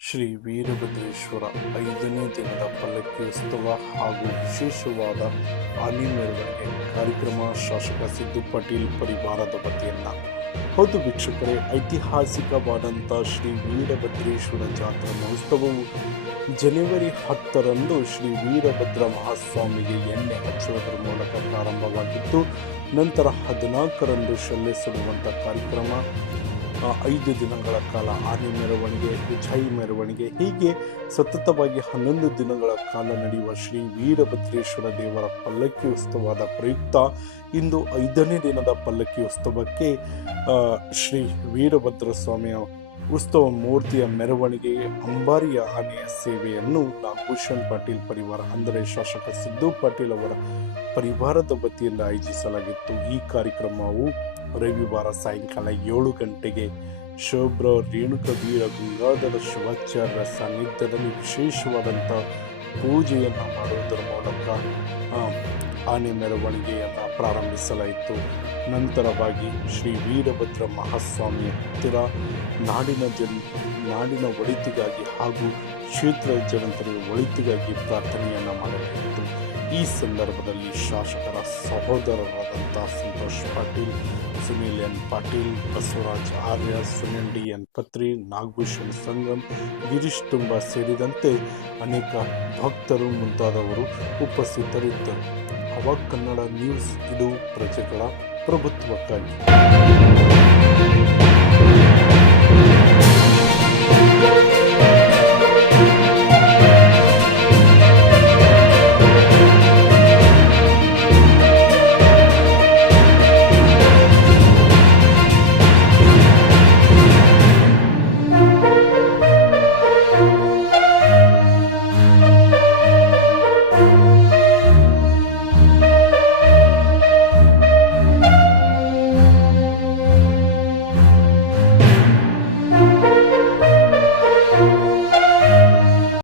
ಶ್ರೀ ವೀರಭದ್ರೇಶ್ವರ ಐದನೇ ದಿನದ ಪಲ್ಲಕ್ಕಿ ಉತ್ಸವ ಹಾಗೂ ವಿಶೇಷವಾದ ಆಲಿ ಮೆರವಣಿಗೆ ಕಾರ್ಯಕ್ರಮ ಶಾಸಕ ಸಿದ್ದು ಪಾಟೀಲ್ ಪರಿವಾರದ ವತಿಯನ್ನ ಹೌದು ವೀಕ್ಷಕರೇ, ಐತಿಹಾಸಿಕವಾದಂಥ ಶ್ರೀ ವೀರಭದ್ರೇಶ್ವರ ಜಾತ್ರಾ ಮಹೋತ್ಸವವು ಜನವರಿ ಹತ್ತರಂದು ಶ್ರೀ ವೀರಭದ್ರ ಮಹಾಸ್ವಾಮಿಗೆ ಎಣ್ಣೆ ಹಚ್ಚುವುದರ ಮೂಲಕ ಪ್ರಾರಂಭವಾಗಿದ್ದು ನಂತರ ಹದಿನಾಲ್ಕರಂದು ಶಲ್ಲೆ ಸುಡುವಂಥ ಕಾರ್ಯಕ್ರಮ ಐದು ದಿನಗಳ ಕಾಲ ಆನೆ ಮೆರವಣಿಗೆ ವಿಜಯ್ ಮೆರವಣಿಗೆ, ಹೀಗೆ ಸತತವಾಗಿ ಹನ್ನೊಂದು ದಿನಗಳ ಕಾಲ ನಡೆಯುವ ಶ್ರೀ ವೀರಭದ್ರೇಶ್ವರ ದೇವರ ಪಲ್ಲಕ್ಕಿ ಉತ್ಸವದ ಪ್ರಯುಕ್ತ ಇಂದು ಐದನೇ ದಿನದ ಪಲ್ಲಕ್ಕಿ ಉತ್ಸವಕ್ಕೆ ಶ್ರೀ ವೀರಭದ್ರ ಸ್ವಾಮಿಯ ಉತ್ಸವ ಮೂರ್ತಿಯ ಮೆರವಣಿಗೆ ಅಂಬಾರಿಯ ಆನೆಯ ಸೇವೆಯನ್ನು ನಾಗಭೂಷಣ್ ಪಾಟೀಲ್ ಪರಿವಾರ, ಅಂದರೆ ಶಾಸಕ ಸಿದ್ದು ಪಾಟೀಲ್ ಅವರ ಪರಿವಾರದ ವತಿಯಿಂದ ಆಯೋಜಿಸಲಾಗಿತ್ತು. ಈ ಕಾರ್ಯಕ್ರಮವು ರವಿವಾರ ಸಾಯಂಕಾಲ ಏಳು ಗಂಟೆಗೆ ಶೋಭ್ರ, ರೇಣುಕ, ವೀರ, ಗಂಗಾಧರ ಶಿವಾಚಾರ್ಯರ ಸಾನ್ನಿಧ್ಯದಲ್ಲಿ ವಿಶೇಷವಾದಂಥ ಪೂಜೆಯನ್ನು ಮಾಡುವುದರ ಮೂಲಕ ಆನೆ ಮೆರವಣಿಗೆಯನ್ನು ಪ್ರಾರಂಭಿಸಲಾಯಿತು. ನಂತರವಾಗಿ ಶ್ರೀ ವೀರಭದ್ರ ಮಹಾಸ್ವಾಮಿಯ ಹತ್ತಿರ ನಾಡಿನ ಜನ, ನಾಡಿನ ಒಳಿತಿಗಾಗಿ ಹಾಗೂ ಕ್ಷೇತ್ರ ಜನತೆಯ ಒಳಿತಿಗಾಗಿ ಪ್ರಾರ್ಥನೆಯನ್ನು ಮಾಡಲಾಯಿತು. ಈ ಸಂದರ್ಭದಲ್ಲಿ ಶಾಸಕರ ಸಹೋದರರಾದಂಥ Santosh Patil, Sunil N. Patil, Basavaraj Arya, Sunil D. N. Patri, Nagabhushan Sangam, Girish Tumba ಸೇರಿದಂತೆ ಅನೇಕ ಭಕ್ತರು ಮುಂತಾದವರು ಉಪಸ್ಥಿತರಿದ್ದರು. ಅವಾಗ ಕನ್ನಡ ನ್ಯೂಸ್ ಇದು ಪ್ರಜೆಗಳ ಪ್ರಭುತ್ವಕ್ಕಾಗಿ.